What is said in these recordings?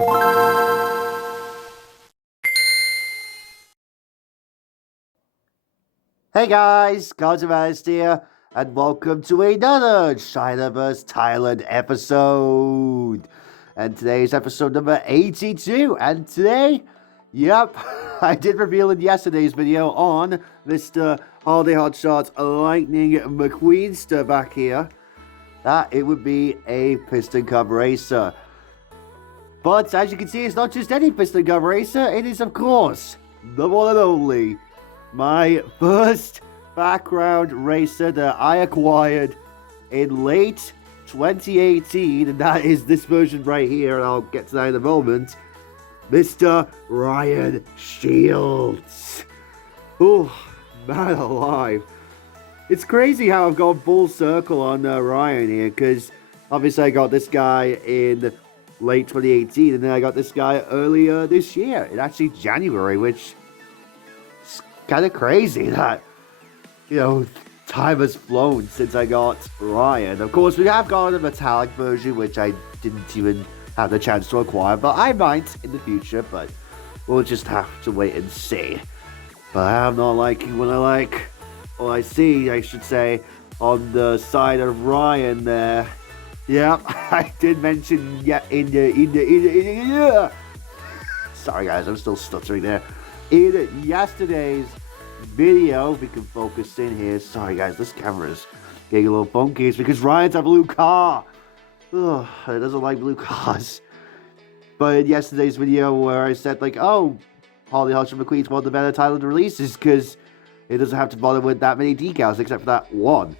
Hey guys, Cosmo's here, and welcome to another China vs. Thailand episode. And today's episode number 82. And today, yep, I did reveal in yesterday's video on Mr. Holiday Hotshot's Lightning McQueenster back here that it would be a piston cup racer. But as you can see, it's not just any piston cup racer, it is, of course, the one and only, my first background racer that I acquired in late 2018, and that is this version right here, and I'll get to that in a moment, Mr. Ryan Shields. Oh, man alive. It's crazy how I've gone full circle on Ryan here, because obviously I got this guy in late 2018, and then I got this guy earlier this year, in actually January, which is kind of crazy that, time has flown since I got Ryan. Of course, we have got a metallic version, which I didn't even have the chance to acquire, but I might in the future, but we'll just have to wait and see. But I'm not liking what I see, I should say, on the side of Ryan there. Yeah, I did mention, sorry guys, I'm still stuttering there. In yesterday's video, we can focus in here. Sorry guys, this camera's getting a little funky. It's because Ryan's a blue car. Ugh, it doesn't like blue cars. But in yesterday's video where I said Holiday Hotshot McQueen's one of the better Thailand releases because it doesn't have to bother with that many decals except for that one.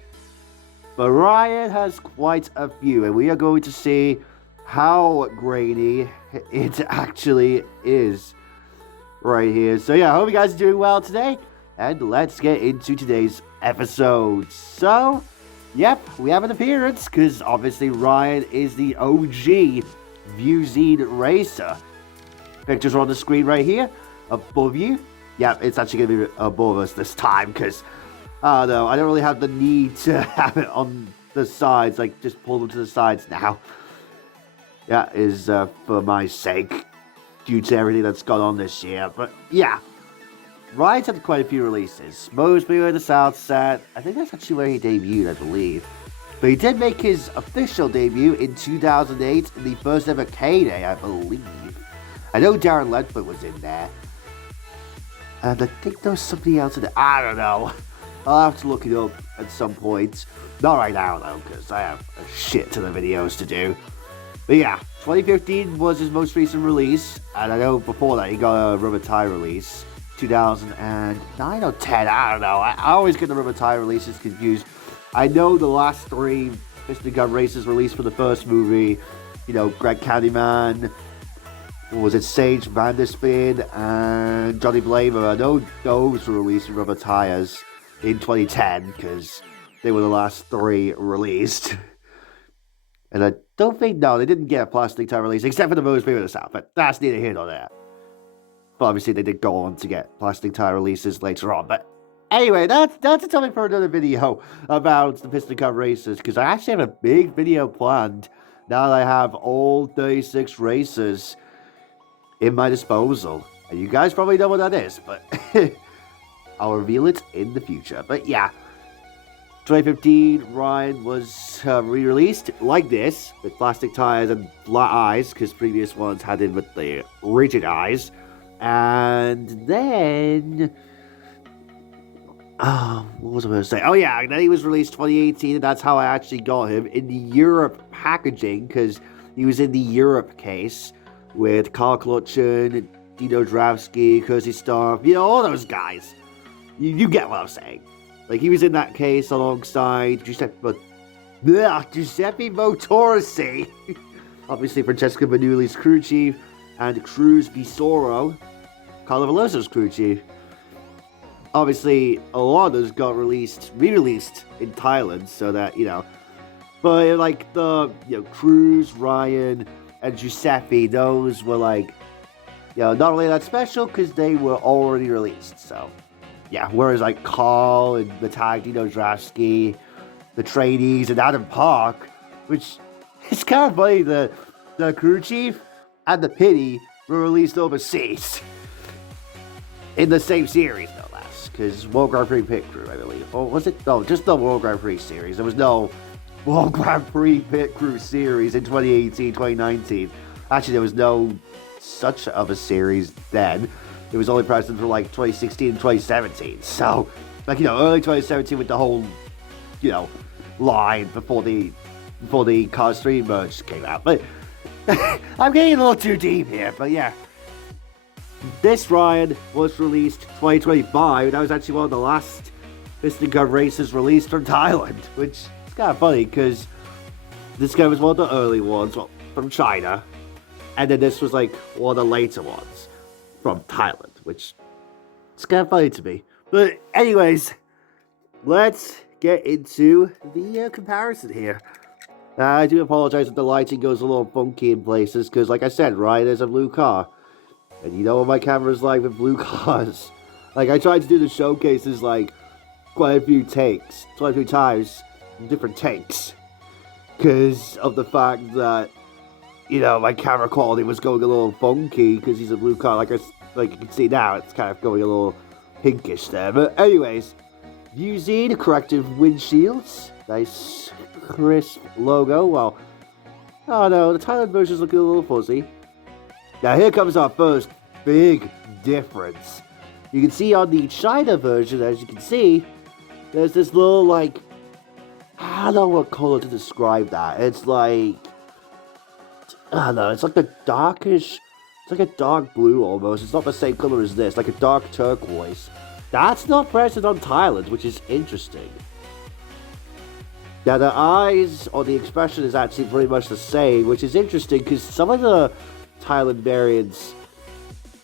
But Ryan has quite a few, and we are going to see how grainy it actually is right here. So yeah, I hope you guys are doing well today, and let's get into today's episode. So, yep, we have an appearance, because obviously Ryan is the OG ViewZ racer. Pictures are on the screen right here, above you. Yep, it's actually going to be above us this time, because I don't know, I don't really have the need to have it on the sides, just pull them to the sides now. That is for my sake, due to everything that's gone on this year. But yeah, Ryan's had quite a few releases. Mostly in the South set. I think that's actually where he debuted, I believe. But he did make his official debut in 2008 in the first ever K-Day, I believe. I know Darren Ledford was in there. And I think there was something else in there. I don't know. I'll have to look it up at some point. Not right now, though, because I have a shit ton of videos to do. But yeah, 2015 was his most recent release. And I know before that he got a rubber tie release. 2009 or 10, I don't know. I always get the rubber tie releases confused. I know the last three Piston Gun races released for the first movie. Greg Candyman. What was it? Sage Vanderspin and Johnny Blamer. I know those were released in rubber tires in 2010 because they were the last three released. And I don't think, no, they didn't get a plastic tire release except for the most famous South, but that's neither here nor there. But obviously they did go on to get plastic tire releases later on. But anyway, that's a topic for another video about the piston cup races, because I actually have a big video planned now that I have all 36 races in my disposal. And you guys probably know what that is, but I'll reveal it in the future. But yeah, 2015, Ryan was re-released like this, with plastic tires and flat eyes, because previous ones had him with the rigid eyes. And then, what was I going to say? Oh yeah, and then he was released 2018, and that's how I actually got him in the Europe packaging, because he was in the Europe case with Carl Clutchen, Dino Dravsky, Kersey Starr, all those guys. You get what I'm saying. He was in that case alongside Giuseppe Motorisi, obviously Francesco Bernoulli's crew chief, and Cruz Visoro, Carlo Veloso's crew chief. Obviously, a lot of those got re-released in Thailand, so that, but Cruz, Ryan, and Giuseppe, those were not really that special because they were already released, so yeah, whereas Carl and the tag Dino Dravsky, the trainees, and Adam Park, which is kind of funny, the crew chief, and the Pity were released overseas in the same series, no less. Because World Grand Prix Pit Crew, I believe. Or was it? No, just the World Grand Prix series. There was no World Grand Prix Pit Crew series in 2018, 2019. Actually, there was no such of a series then. It was only present for like 2016 and 2017. So, like, early 2017 with the whole, line before the Cars 3 merge came out. But I'm getting a little too deep here. But yeah, this ride was released 2025. That was actually one of the last Piston Cup races released from Thailand, which is kind of funny because this guy was one of the early ones from China, and then this was like one of the later ones from Thailand, which is kind of funny to me. But anyways, let's get into the comparison here. I do apologize if the lighting goes a little funky in places, because like I said, Ryan is a blue car. And you know what my camera's like with blue cars. Like, I tried to do the showcases, like, quite a few times, different takes. Because of the fact that, my camera quality was going a little funky, because he's a blue car. Like you can see now, it's kind of going a little pinkish there. But anyways, using corrective windshields. Nice, crisp logo. Well, oh no, the Thailand version's looking a little fuzzy. Now here comes our first big difference. You can see on the China version, as you can see, there's this little, like, I don't know what color to describe that. It's like, I don't know, it's like a darkish, it's like a dark blue almost. It's not the same color as this, like a dark turquoise. That's not present on Thailand, which is interesting. Now the eyes, or the expression, is actually pretty much the same, which is interesting because some of the Thailand variants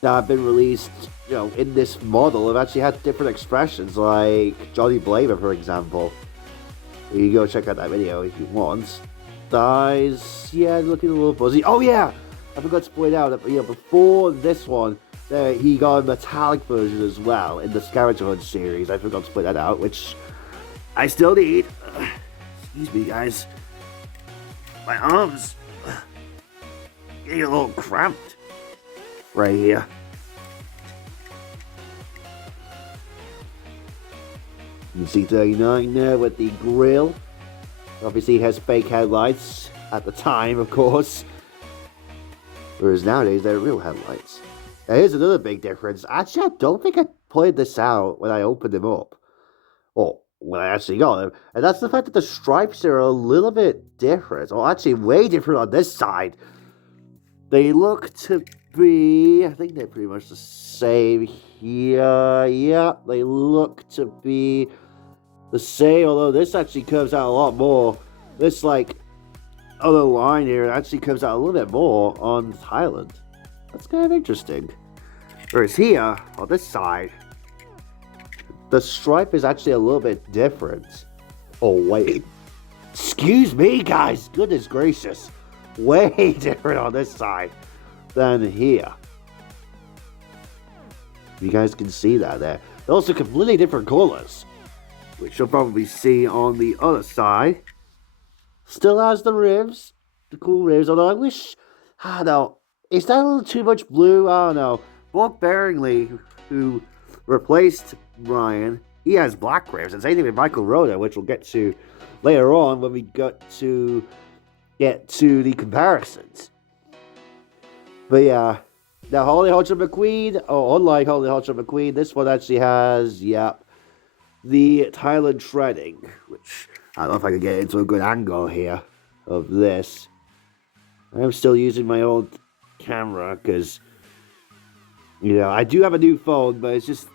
that have been released, in this model have actually had different expressions, like Johnny Blamer, for example. You can go check out that video if you want. The eyes, yeah, looking a little fuzzy. Oh yeah, I forgot to point out that before this one, he got a metallic version as well in the Scavenger Hunt series. I forgot to point that out, which I still need. Excuse me, guys. My arms getting a little cramped right here. You can see 39 there with the grille. Obviously, he has fake headlights at the time, of course. Whereas nowadays, they're real headlights. Now, here's another big difference. Actually, I don't think I pointed this out when I opened them up. Or when I actually got them. And that's the fact that the stripes are a little bit different. Or actually, way different on this side. They look to be, I think they're pretty much the same here. Yeah, they look to be the same, although this actually comes out a lot more. This, like, other line here actually comes out a little bit more on Thailand. That's kind of interesting. Whereas here, on this side, the stripe is actually a little bit different. Oh, wait. Excuse me, guys. Goodness gracious. Way different on this side than here. You guys can see that there. They're also completely different colors, which you'll probably see on the other side. Still has the ribs, the cool ribs, although I don't know, is that a little too much blue? I don't know. Mark Bearingley, who replaced Ryan, he has black ribs, and same thing with Michael Rhoda, which we'll get to later on when we get to the comparisons. But yeah, now Holly Hodgson McQueen, unlike Holly Hodgson McQueen, this one actually has, the Thailand shredding, which I don't know if I can get into a good angle here of this. I'm still using my old camera because, I do have a new phone, but it's just,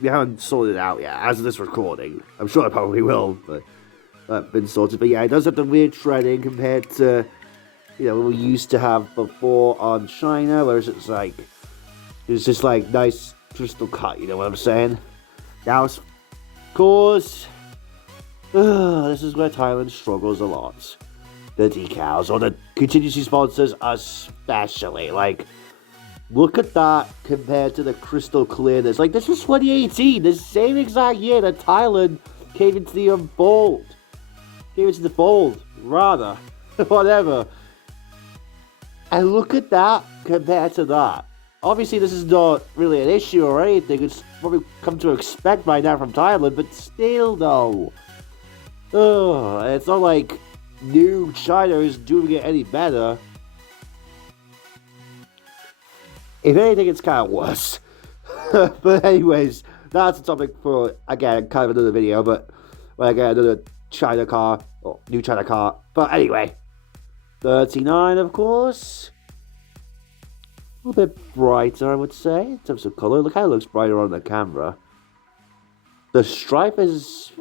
we haven't sorted it out yet as of this recording. I'm sure I probably will, but that's been sorted. But yeah, it does have the weird shredding compared to, what we used to have before on China, whereas it's just like nice crystal cut, you know what I'm saying? Now, of course, this is where Thailand struggles a lot. The decals, or the contingency sponsors especially. Like, look at that compared to the crystal clearness. Like, this was 2018, the same exact year that Thailand came into the fold. Came into the fold, rather. Whatever. And look at that compared to that. Obviously, this is not really an issue or anything. It's what we've come to expect by now from Thailand, but still, though. Ugh, it's not like new China is doing it any better. If anything, it's kind of worse. But anyways, that's a topic for, again, kind of another video, but when I get another China car, or new China car. But anyway, 39, of course. A little bit brighter, I would say, in terms of color. It kind of looks brighter on the camera. The stripe is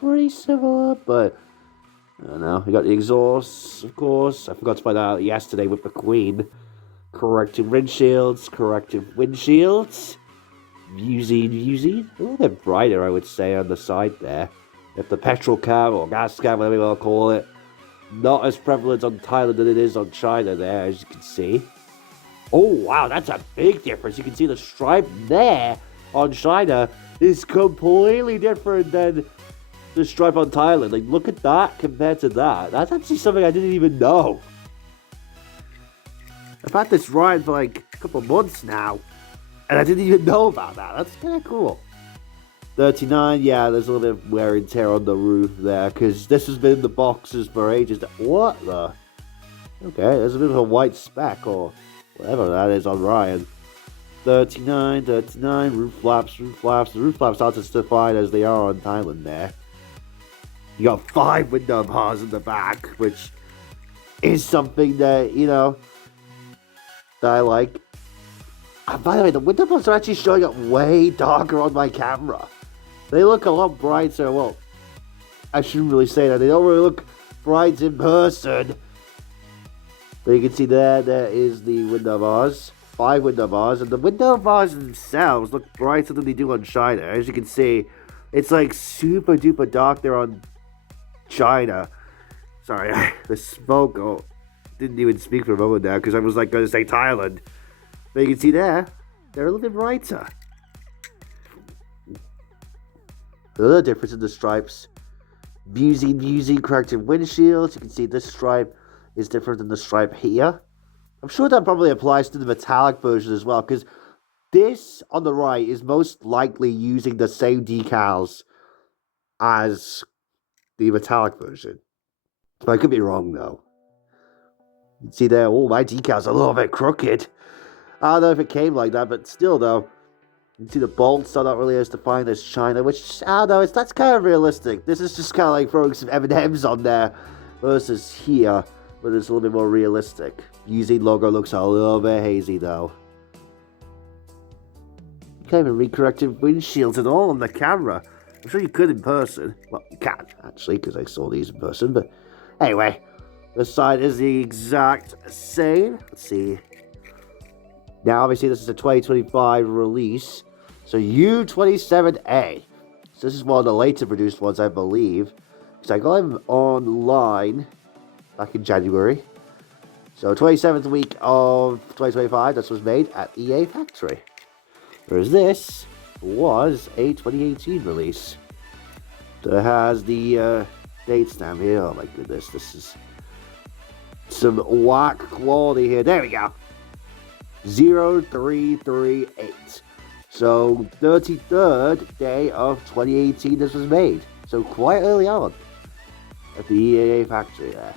pretty similar, but I don't know. We got the exhausts, of course. I forgot to find out yesterday with the Queen. Corrective windshields, Musing. A little bit brighter, I would say, on the side there. If the petrol cam or gas cam, whatever you want to call it, not as prevalent on Thailand than it is on China there, as you can see. Oh, wow, that's a big difference. You can see the stripe there on China is completely different than the stripe on Thailand. Like, look at that compared to that. That's actually something I didn't even know. I've had this ride for like a couple of months now, and I didn't even know about that. That's kind of cool. 39, yeah, there's a little bit of wear and tear on the roof there, because this has been in the boxes for ages. What the? Okay, there's a bit of a white speck, or whatever that is on Ryan. 39, roof flaps. The roof flaps aren't as defined as they are on Thailand there. You got 5 window bars in the back, which is something that, you know, that I like. And by the way, the window bars are actually showing up way darker on my camera. They look a lot brighter. Well, I shouldn't really say that. They don't really look bright in person. But you can see there is the window bars. 5 window bars. And the window bars themselves look brighter than they do on China. As you can see, it's like super duper dark there on China. Sorry, the smoke. Oh, didn't even speak for a moment there because I was like going to say Thailand. But you can see there, they're a little bit brighter. Another difference in the stripes. Musing corrective windshields. You can see this stripe is different than the stripe here. I'm sure that probably applies to the metallic version as well, because this on the right is most likely using the same decals as the metallic version. But I could be wrong though. You can see there, oh, my decals are a little bit crooked. I don't know if it came like that, but still though, you can see the bolts are not really as defined as China, which, I don't know, that's kind of realistic. This is just kind of like throwing some M&Ms on there versus here, but it's a little bit more realistic. Using logo looks a little bit hazy though. You can't even read corrective windshields at all on the camera. I'm sure you could in person. Well, you can, actually, because I saw these in person, but anyway. The side is the exact same. Let's see. Now, obviously, this is a 2025 release. So, U27A. So, this is one of the later produced ones, I believe. Because I got them online back in January. So, 27th week of 2025, this was made at EA Factory. Whereas this was a 2018 release. So, it has the date stamp here. Oh, my goodness. This is some whack quality here. There we go. 0338. So 33rd day of 2018 this was made. So quite early on at the EA factory there.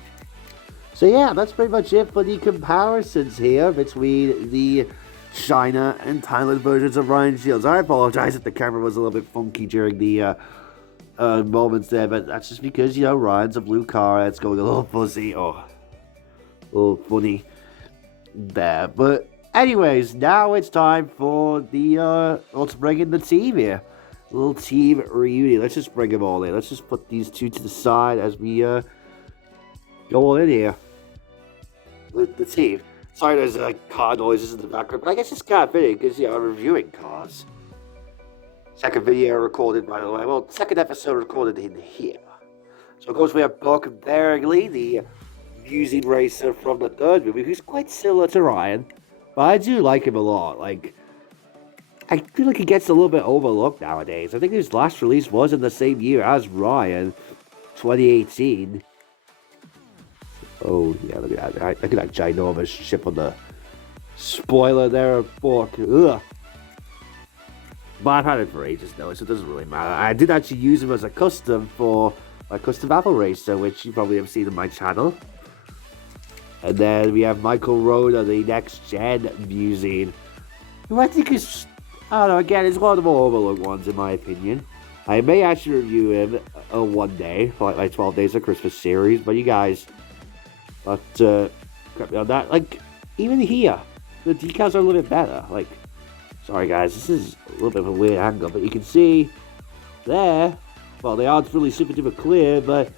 So yeah, that's pretty much it for the comparisons here between the China and Thailand versions of Ryan Shields. I apologize if the camera was a little bit funky during the moments there, but that's just because, you know, Ryan's a blue car. It's going a little fuzzy or a little funny there. But anyways, now it's time for the, let's bring in the team here. A little team reunion. Let's just bring them all in. Let's just put these two to the side as we go all in here with the team. Sorry, there's car noises in the background, but I guess it's kind of fitting because, you know, I'm reviewing cars. Second video recorded, by the way. Well, second episode recorded in here. So, of course, we have Malcolm Baringley, the musing racer from the third movie, who's quite similar to Ryan. But I do like him a lot. Like, I feel like he gets a little bit overlooked nowadays. I think his last release was in the same year as Ryan, 2018. Oh, yeah, look at that. Look at that ginormous ship on the spoiler there. Fuck. Ugh. But I've had it for ages now, so it doesn't really matter. I did actually use him as a custom for my custom Apple Racer, which you probably have seen on my channel. And then we have Michael Rhoda, the next gen musing, who I think is, I don't know, again, is one of the more overlooked ones in my opinion. I may actually review him one day, for like my 12 Days of Christmas series, but you guys, correct me on that. Like, even here, the decals are a little bit better. Like, sorry guys, this is a little bit of a weird angle, but you can see there, well, they aren't really super duper clear, but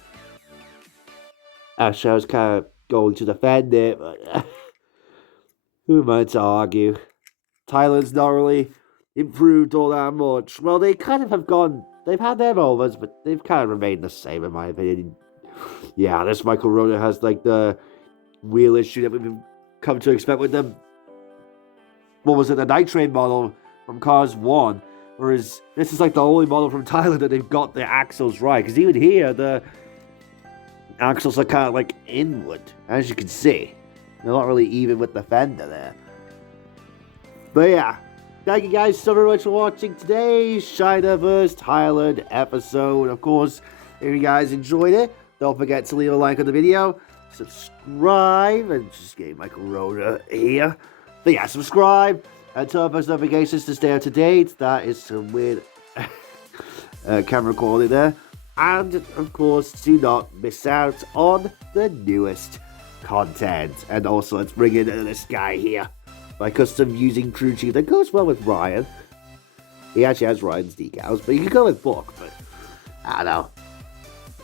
actually I was kind of going to defend it, but who am I to argue? Thailand's not really improved all that much. Well, they kind of have gone, they've had their moments, but they've kind of remained the same in my opinion. Yeah, this Michael Rhoda has like the wheel issue that we've come to expect with them. What was it, the Night Train model from Cars 1, whereas this is like the only model from Thailand that they've got the axles right, because even here, the axles are kind of like inward, as you can see. They're not really even with the fender there. But yeah, thank you guys so very much for watching today's China vs. Thailand episode. Of course, if you guys enjoyed it, don't forget to leave a like on the video, subscribe, and just get Michael Rhoda here. But yeah, subscribe and turn on post notifications to stay up to date. That is some weird camera quality there. And of course, do not miss out on the newest content. And also, let's bring in this guy here. My custom using crew chief that goes well with Ryan. He actually has Ryan's decals, but you can go with Book, but I don't know.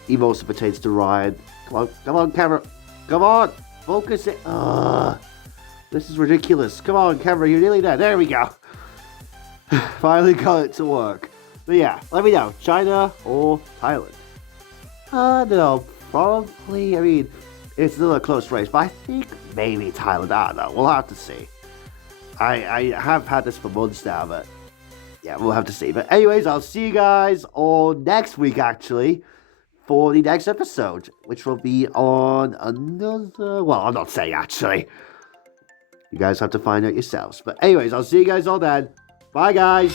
He mostly pertains to Ryan. Come on, camera. Come on, focus it. This is ridiculous. Come on, camera, you're nearly there. There we go. Finally got it to work. But yeah, let me know, China or Thailand? No, probably, I mean, it's still a close race, but I think maybe Thailand. I don't know, we'll have to see. I have had this for months now, but yeah, we'll have to see. But anyways, I'll see you guys all next week, actually, for the next episode, which will be on another, well, I'm not saying, actually. You guys have to find out yourselves. But anyways, I'll see you guys all then. Bye, guys.